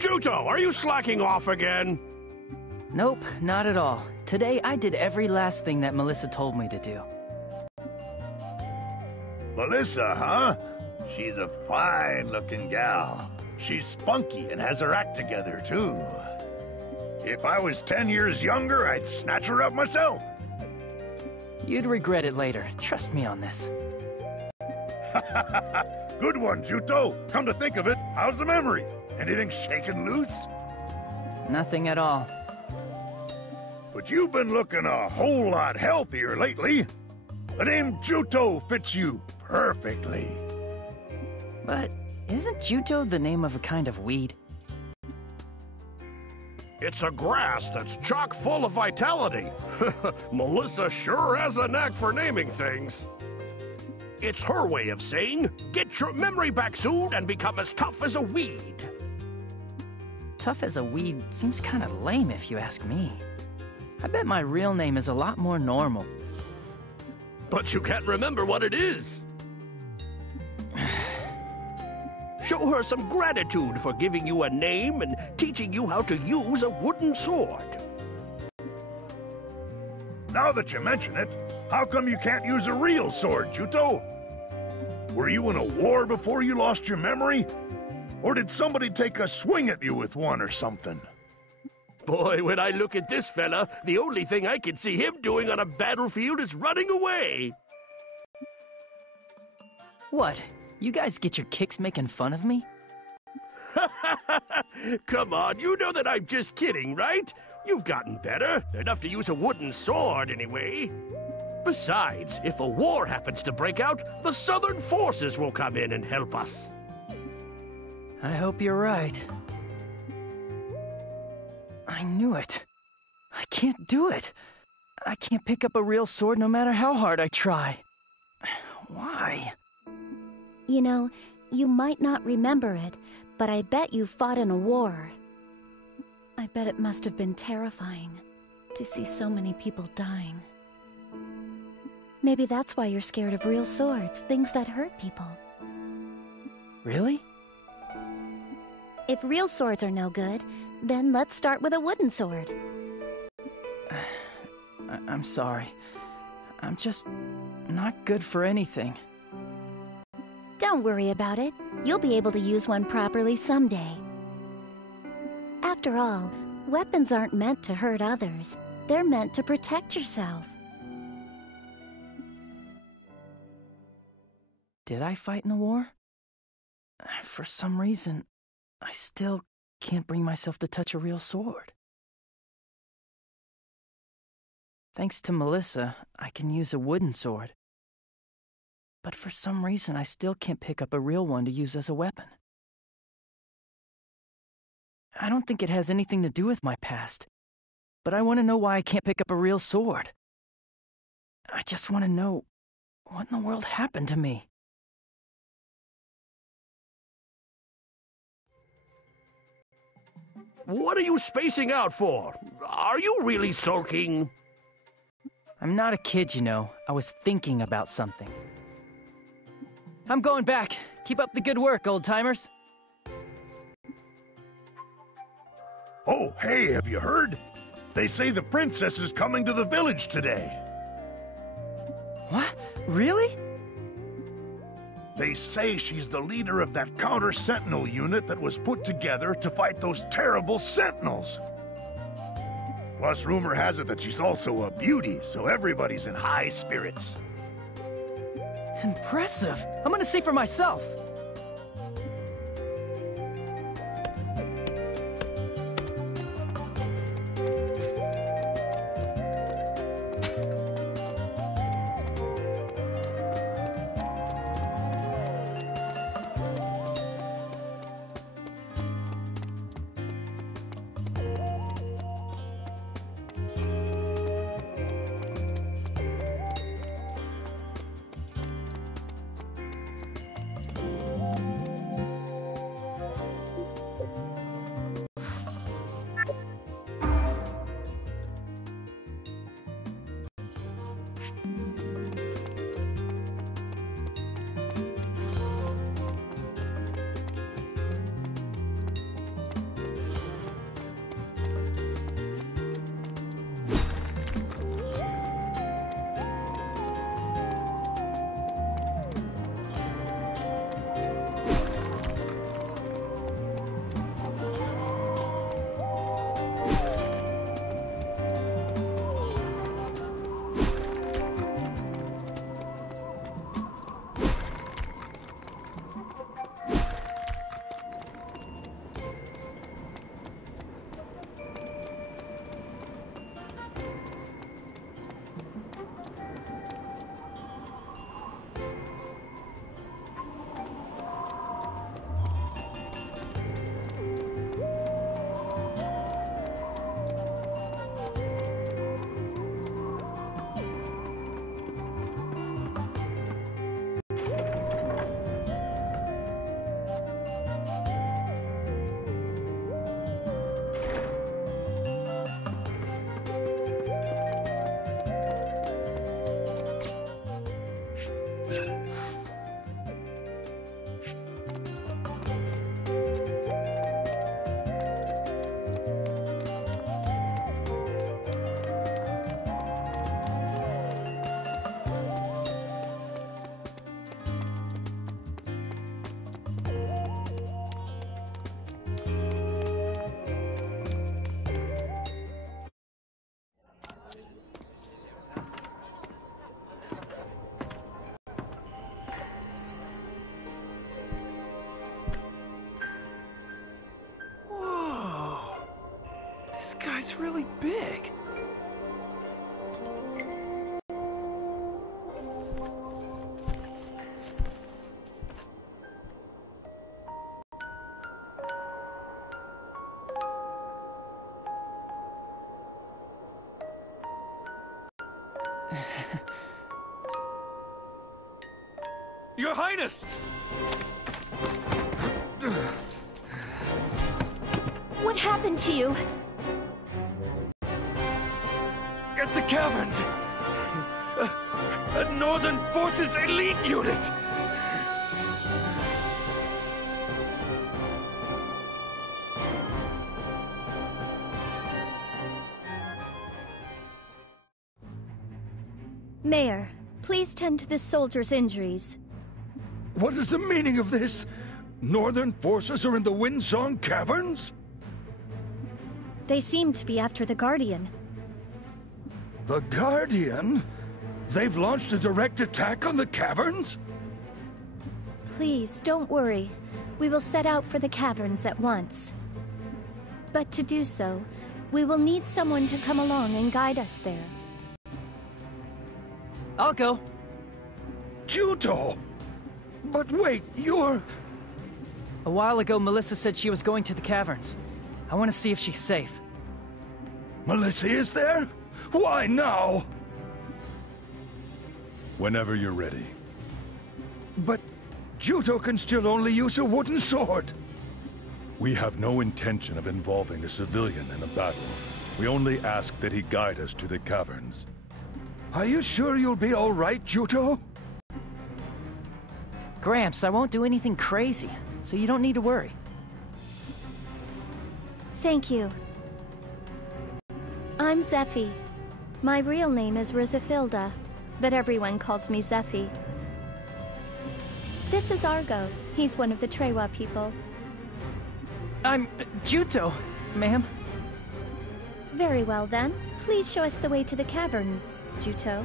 Juto, are you slacking off again? Nope, not at all. Today I did every last thing that Melissa told me to do. Melissa, huh? She's a fine-looking gal. She's spunky and has her act together, too. If I was 10 years younger, I'd snatch her up myself. You'd regret it later. Trust me on this. Good one, Juto. Come to think of it, how's the memory? Anything shaken loose? Nothing at all. But you've been looking a whole lot healthier lately. The name Juto fits you perfectly. But isn't Juto the name of a kind of weed? It's a grass that's chock full of vitality. Melissa sure has a knack for naming things. It's her way of saying, get your memory back soon and become as tough as a weed. Tough as a weed seems kind of lame if you ask me. I bet my real name is a lot more normal. But you can't remember what it is. Show her some gratitude for giving you a name and teaching you how to use a wooden sword. Now that you mention it, how come you can't use a real sword, Juto? Were you in a war before you lost your memory? Or did somebody take a swing at you with one or something? Boy, when I look at this fella, the only thing I can see him doing on a battlefield is running away. What? You guys get your kicks making fun of me? Come on, you know that I'm just kidding, right? You've gotten better, enough to use a wooden sword anyway. Besides, if a war happens to break out, the Southern forces will come in and help us. I hope you're right. I knew it. I can't do it. I can't pick up a real sword no matter how hard I try. Why? You know, you might not remember it, but I bet you fought in a war. I bet it must have been terrifying to see so many people dying. Maybe that's why you're scared of real swords, things that hurt people. Really? If real swords are no good, then let's start with a wooden sword. I'm sorry. I'm just not good for anything. Don't worry about it. You'll be able to use one properly someday. After all, weapons aren't meant to hurt others. They're meant to protect yourself. Did I fight in a war? For some reason, I still can't bring myself to touch a real sword. Thanks to Melissa, I can use a wooden sword. But for some reason, I still can't pick up a real one to use as a weapon. I don't think it has anything to do with my past, but I want to know why I can't pick up a real sword. I just want to know what in the world happened to me. What are you spacing out for? Are you really sulking? I'm not a kid, you know. I was thinking about something. I'm going back. Keep up the good work, old-timers. Oh, hey, have you heard? They say the princess is coming to the village today. What? Really? They say she's the leader of that counter-sentinel unit that was put together to fight those terrible sentinels. Plus, rumor has it that she's also a beauty, so everybody's in high spirits. Impressive. I'm gonna see for myself. guy's really big. Your Highness! What happened to you? At the caverns! A Northern Forces elite unit! Mayor, please tend to this soldier's injuries. What is the meaning of this? Northern forces are in the Windsong Caverns? They seem to be after the Guardian. The Guardian? They've launched a direct attack on the caverns? Please, don't worry. We will set out for the caverns at once. But to do so, we will need someone to come along and guide us there. I'll go. Juto! But wait, you're... A while ago, Melissa said she was going to the caverns. I want to see if she's safe. Melissa is there? Why now? Whenever you're ready. But Juto can still only use a wooden sword. We have no intention of involving a civilian in a battle. We only ask that he guide us to the caverns. Are you sure you'll be all right, Juto? Gramps, I won't do anything crazy, so you don't need to worry. Thank you. I'm Zephy. My real name is Rizafilda, but everyone calls me Zephy. This is Argo. He's one of the Trewa people. I'm Juto, ma'am. Very well then. Please show us the way to the caverns, Juto.